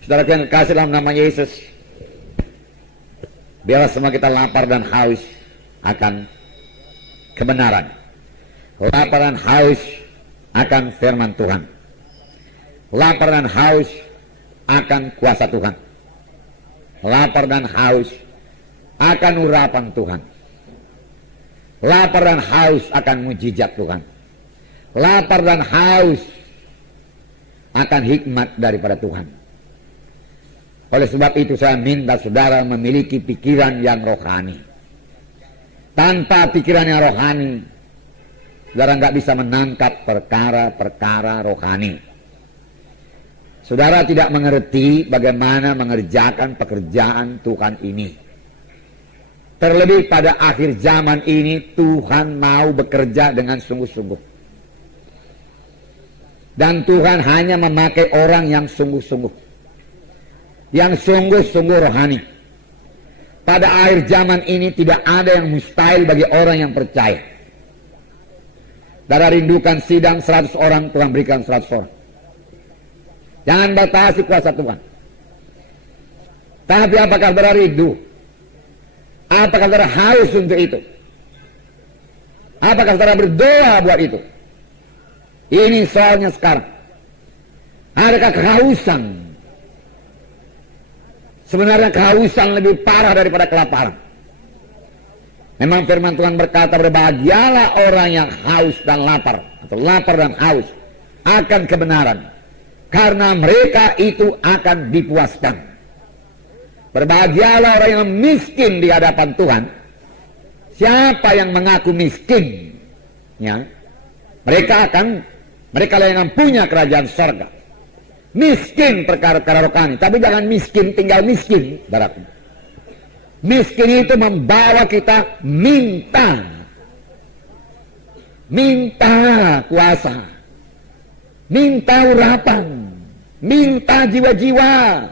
Saudara yang kasih dalam nama Yesus, biarlah semua kita lapar dan haus akan kebenaran, lapar dan haus akan firman Tuhan, lapar dan haus akan kuasa Tuhan, lapar dan haus akan urapan Tuhan, lapar dan haus akan mujizat Tuhan, lapar dan haus akan hikmat daripada Tuhan. Oleh sebab itu saya minta saudara memiliki pikiran yang rohani. Tanpa pikiran yang rohani, saudara nggak bisa menangkap perkara-perkara rohani. Saudara tidak mengerti bagaimana mengerjakan pekerjaan Tuhan ini. Terlebih pada akhir zaman ini, Tuhan mau bekerja dengan sungguh-sungguh. Dan Tuhan hanya memakai orang yang sungguh-sungguh, yang sungguh-sungguh rohani. Pada akhir zaman ini tidak ada yang mustahil bagi orang yang percaya. Saudara rindukan sidang 100 orang, Tuhan berikan 100 orang. Jangan batasi kuasa Tuhan. Tapi apakah saudara rindu? Apakah saudara haus untuk itu? Apakah saudara berdoa buat itu? Ini soalnya sekarang. Adakah kehausan? Sebenarnya kehausan lebih parah daripada kelaparan. Memang firman Tuhan berkata, berbahagialah orang yang haus dan lapar, atau lapar dan haus akan kebenaran, karena mereka itu akan dipuaskan. Berbahagialah orang yang miskin di hadapan Tuhan. Siapa yang mengaku miskin, ya, mereka lah yang punya kerajaan sorga. Miskin perkara-perkara rohani, tapi jangan miskin tinggal miskin, saudaraku. Miskin itu membawa kita minta kuasa, minta urapan, minta jiwa-jiwa.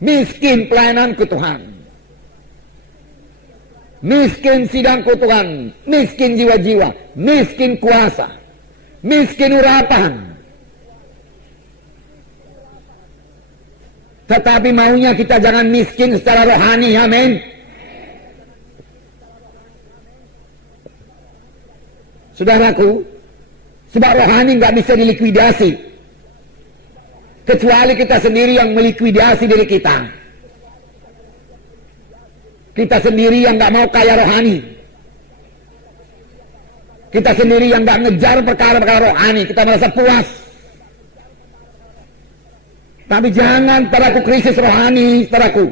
Miskin pelayananku Tuhan, miskin sidangku Tuhan, miskin jiwa-jiwa, miskin kuasa, miskin urapan. Tetapi maunya kita jangan miskin secara rohani, amin. Saudaraku, sebab rohani nggak bisa dilikuidasi, kecuali kita sendiri yang melikuidasi diri kita. Kita sendiri yang nggak mau kaya rohani. Kita sendiri yang nggak ngejar perkara-perkara rohani, kita merasa puas. Tapi jangan saudaraku krisis rohani, saudaraku.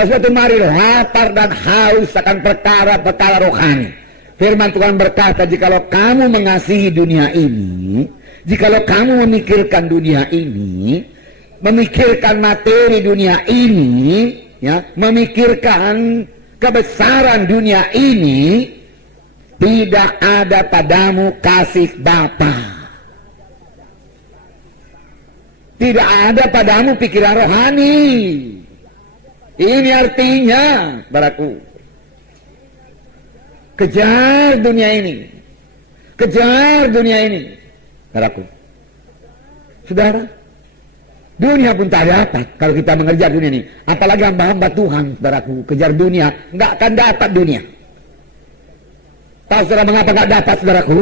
Oleh sebab itu mari lapar dan haus akan perkara-perkara rohani. Firman Tuhan berkata, jikalau kamu mengasihi dunia ini, jikalau kamu memikirkan dunia ini, memikirkan materi dunia ini, ya, memikirkan kebesaran dunia ini, tidak ada padamu kasih Bapa. Tidak ada padamu pikiran rohani. Ini artinya, saudaraku, kejar dunia ini. Kejar dunia ini, saudaraku. Saudara, dunia pun tak dapat kalau kita mengejar dunia ini. Apalagi hamba-hamba Tuhan, saudaraku, kejar dunia, nggak akan dapat dunia. Tahu saudara mengapa nggak dapat, saudaraku?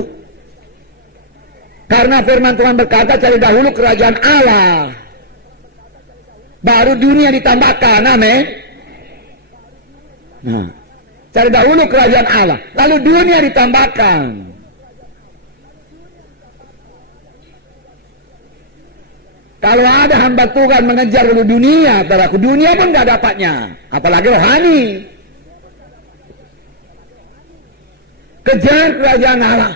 Karena firman Tuhan berkata, cari dahulu kerajaan Allah, baru dunia ditambahkan, amin. Nah, cari dahulu kerajaan Allah, lalu dunia ditambahkan. Kalau ada hamba Tuhan mengejar dulu dunia, saudaraku, dunia pun nggak dapatnya, apalagi rohani. Kejar kerajaan Allah,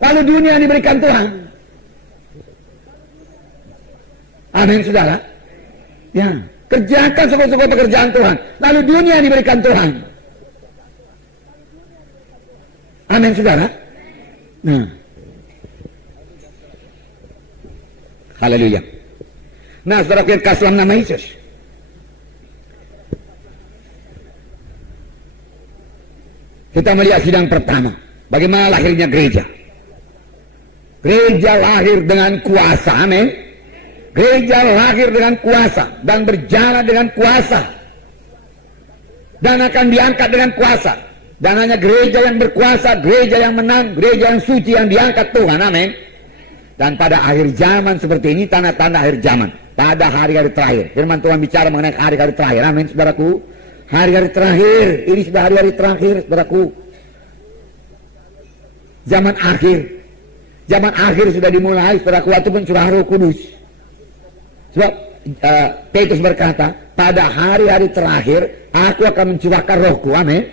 lalu dunia diberikan Tuhan. Amin, saudara. Ya, kerjakan sungguh-sungguh pekerjaan Tuhan, lalu dunia diberikan Tuhan. Amin, saudara. Nah, haleluya. Nah, saudara, kita kasih dalam nama Yesus. Kita melihat sidang pertama, bagaimana lahirnya gereja. Gereja lahir dengan kuasa, amin. Gereja lahir dengan kuasa dan berjalan dengan kuasa dan akan diangkat dengan kuasa. Dan hanya gereja yang berkuasa, gereja yang menang, gereja yang suci yang diangkat Tuhan, amin. Dan pada akhir zaman seperti ini, tanda-tanda akhir zaman, pada hari-hari terakhir, firman Tuhan bicara mengenai hari-hari terakhir, amin saudaraku. Hari-hari terakhir, ini sudah hari-hari terakhir saudaraku. Zaman akhir sudah dimulai saudaraku, waktu pencurahan Roh Kudus. Sebab Petrus berkata, pada hari-hari terakhir aku akan mencurahkan rohku, amin.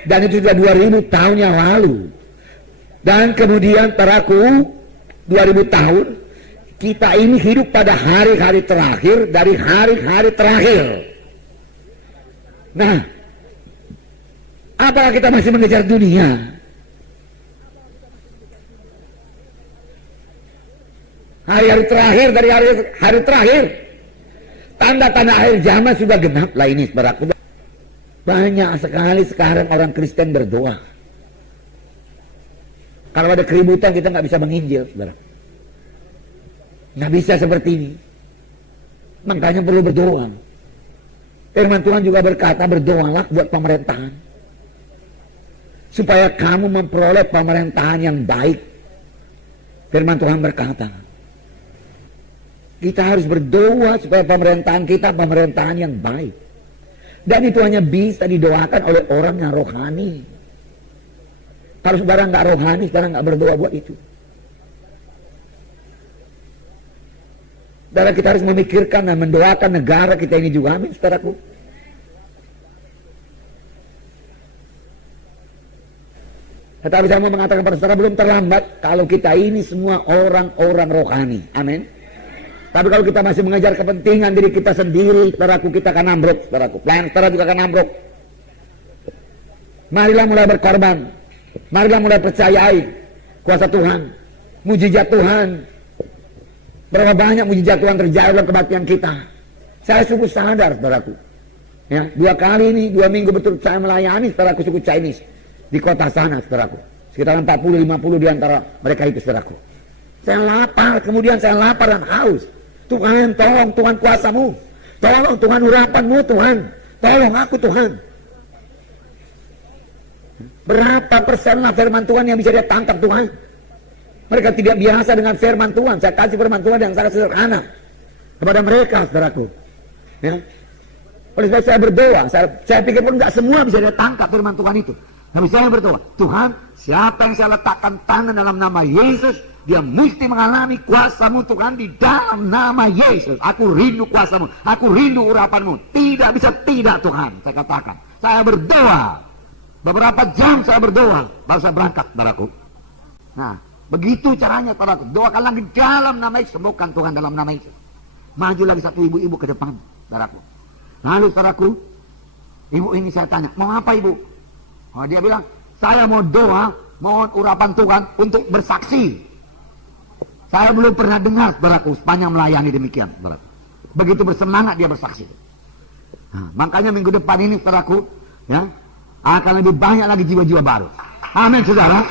Dan itu sudah 2000 tahun yang lalu. Dan kemudian saudaraku, 2000 tahun kita ini hidup pada hari-hari terakhir dari hari-hari terakhir. Nah, apakah kita masih mengejar dunia? Hari-hari terakhir dari hari terakhir, tanda-tanda akhir zaman sudah genap lah ini saudaraku. Banyak sekali sekarang orang Kristen berdoa. Kalau ada keributan kita nggak bisa menginjil, saudara. Nggak bisa seperti ini. Makanya perlu berdoa. Firman Tuhan juga berkata, berdoalah buat pemerintahan, supaya kamu memperoleh pemerintahan yang baik. Firman Tuhan berkata, kita harus berdoa supaya pemerintahan kita pemerintahan yang baik. Dan itu hanya bisa didoakan oleh orang yang rohani. Kalau saudara nggak rohani, saudara nggak berdoa buat itu. Saudara, kita harus memikirkan dan mendoakan negara kita ini juga, amin saudaraku. Tetapi saya mau mengatakan pada saudara, belum terlambat kalau kita ini semua orang-orang rohani, amin. Tapi kalau kita masih mengejar kepentingan diri kita sendiri, saudaraku, kita akan ambruk, saudaraku. Pelayan saudara juga akan ambruk. Marilah mulai berkorban. Marilah mulai percayai kuasa Tuhan, mujizat Tuhan. Berapa banyak mujizat Tuhan terjadi dalam kebaktian kita. Saya sungguh sadar, saudaraku. Ya, 2 kali ini, 2 minggu betul saya melayani saudaraku suku Chinese di kota sana, saudaraku. Sekitar 40-50 di antara mereka itu, saudaraku. Saya lapar, kemudian saya lapar dan haus. Tuhan, tolong Tuhan kuasamu. Tolong Tuhan urapanmu, Tuhan. Tolong aku, Tuhan. Berapa persenlah firman Tuhan yang bisa dia tangkap, Tuhan? Mereka tidak biasa dengan firman Tuhan. Saya kasih firman Tuhan yang sangat sederhana kepada mereka, saudaraku. Ya. Oleh sebab saya berdoa, saya pikir pun nggak semua bisa dia tangkap firman Tuhan itu. Tapi saya berdoa, Tuhan, siapa yang saya letakkan tangan dalam nama Yesus, dia mesti mengalami kuasamu, Tuhan, di dalam nama Yesus. Aku rindu kuasamu, aku rindu urapanmu. Tidak bisa tidak, Tuhan, saya katakan. Saya berdoa, beberapa jam saya berdoa, baru saya berangkat, saudaraku. Nah, begitu caranya, saudaraku. Doakan lagi dalam nama Yesus, sembuhkan Tuhan dalam nama Yesus. Maju lagi satu ibu-ibu ke depan, saudaraku. Lalu, saudaraku, ibu ini saya tanya, mau apa ibu? Oh, dia bilang, saya mau doa, mohon urapan Tuhan untuk bersaksi. Saya belum pernah dengar, saudaraku, sepanjang melayani demikian, saudaraku. Begitu bersemangat dia bersaksi. Nah, makanya minggu depan ini, saudaraku, ya, akan lebih banyak lagi jiwa-jiwa baru. Amin, saudara.